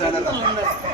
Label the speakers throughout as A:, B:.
A: China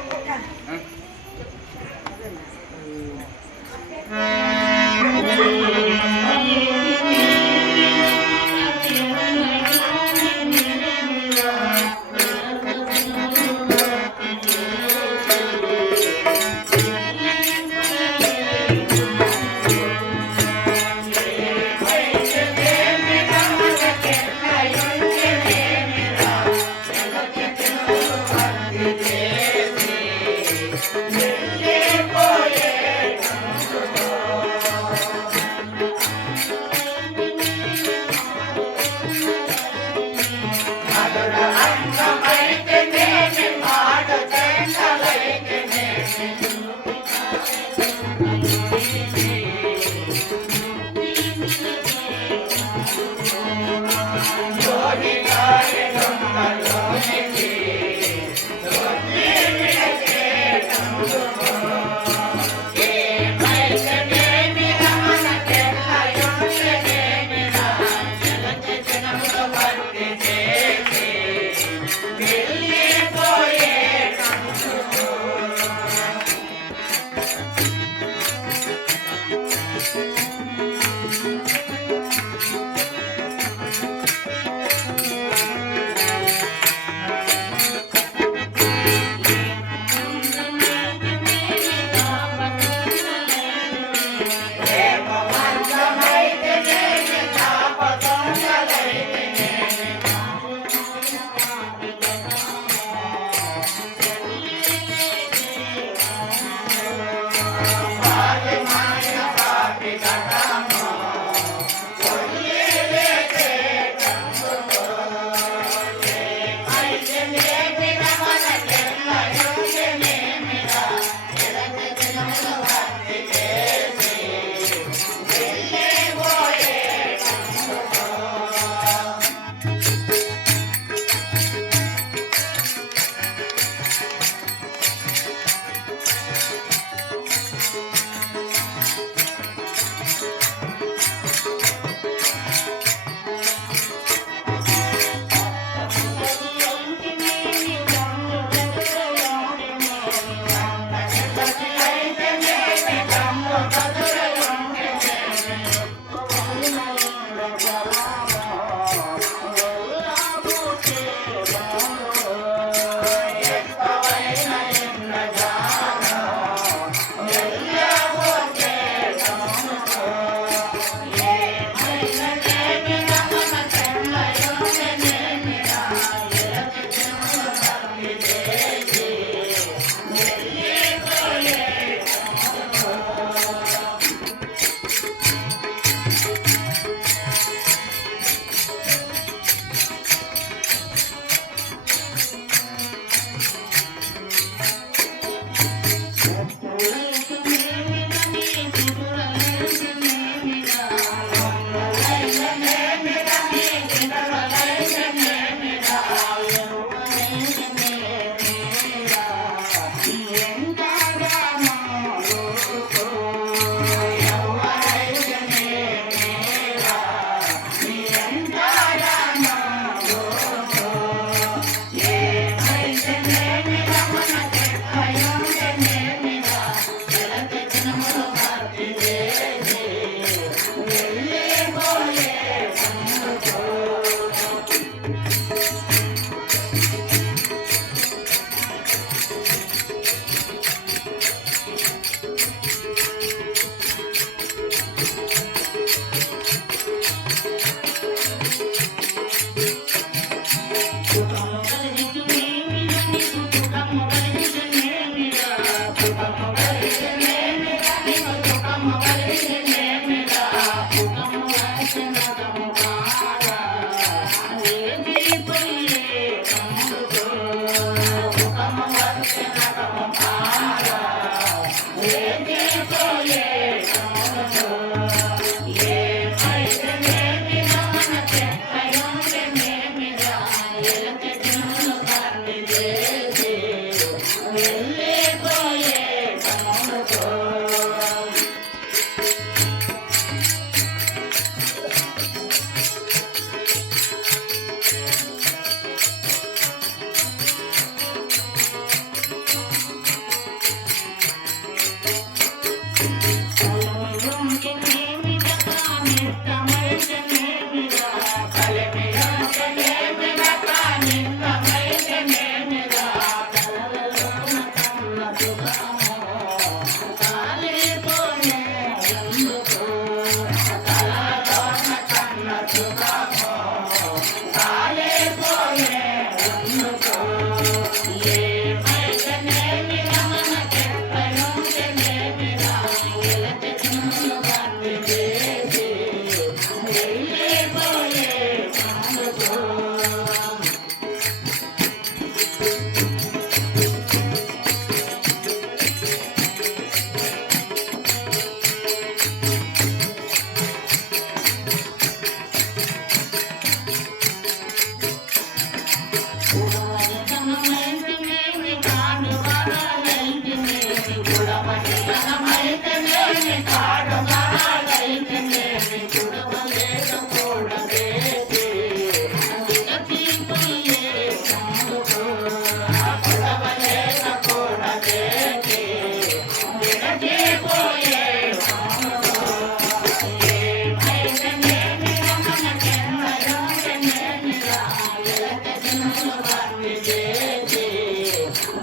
A: ಬಿಟ್ಟ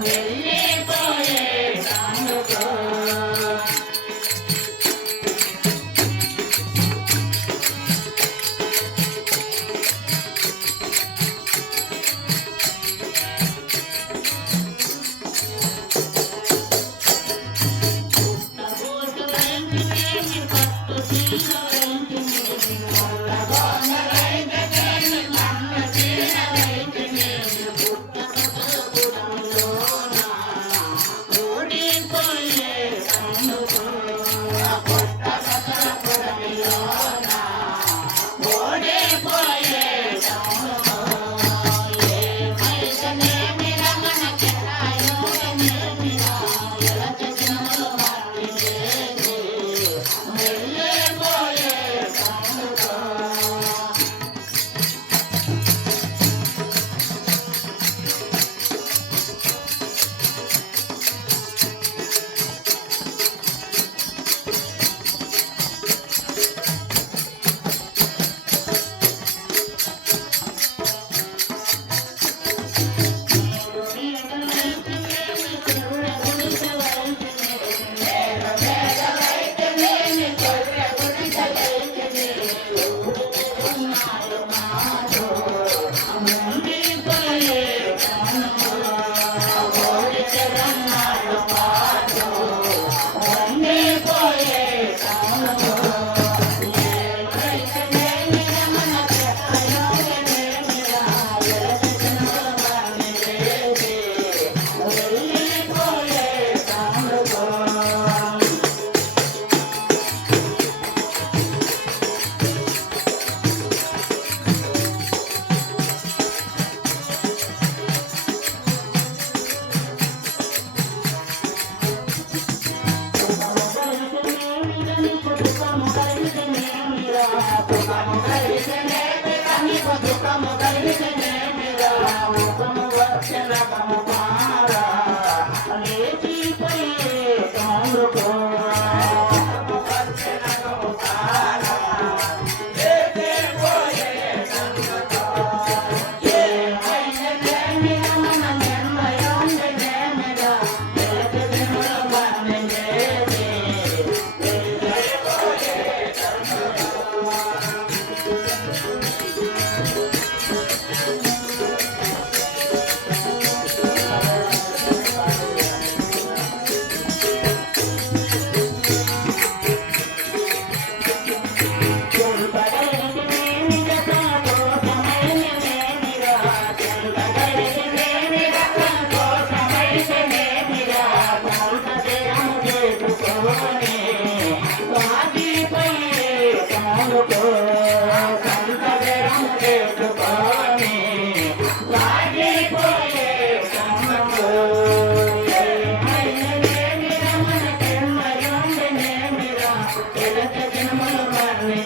A: मेरी play.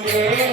A: Yeah.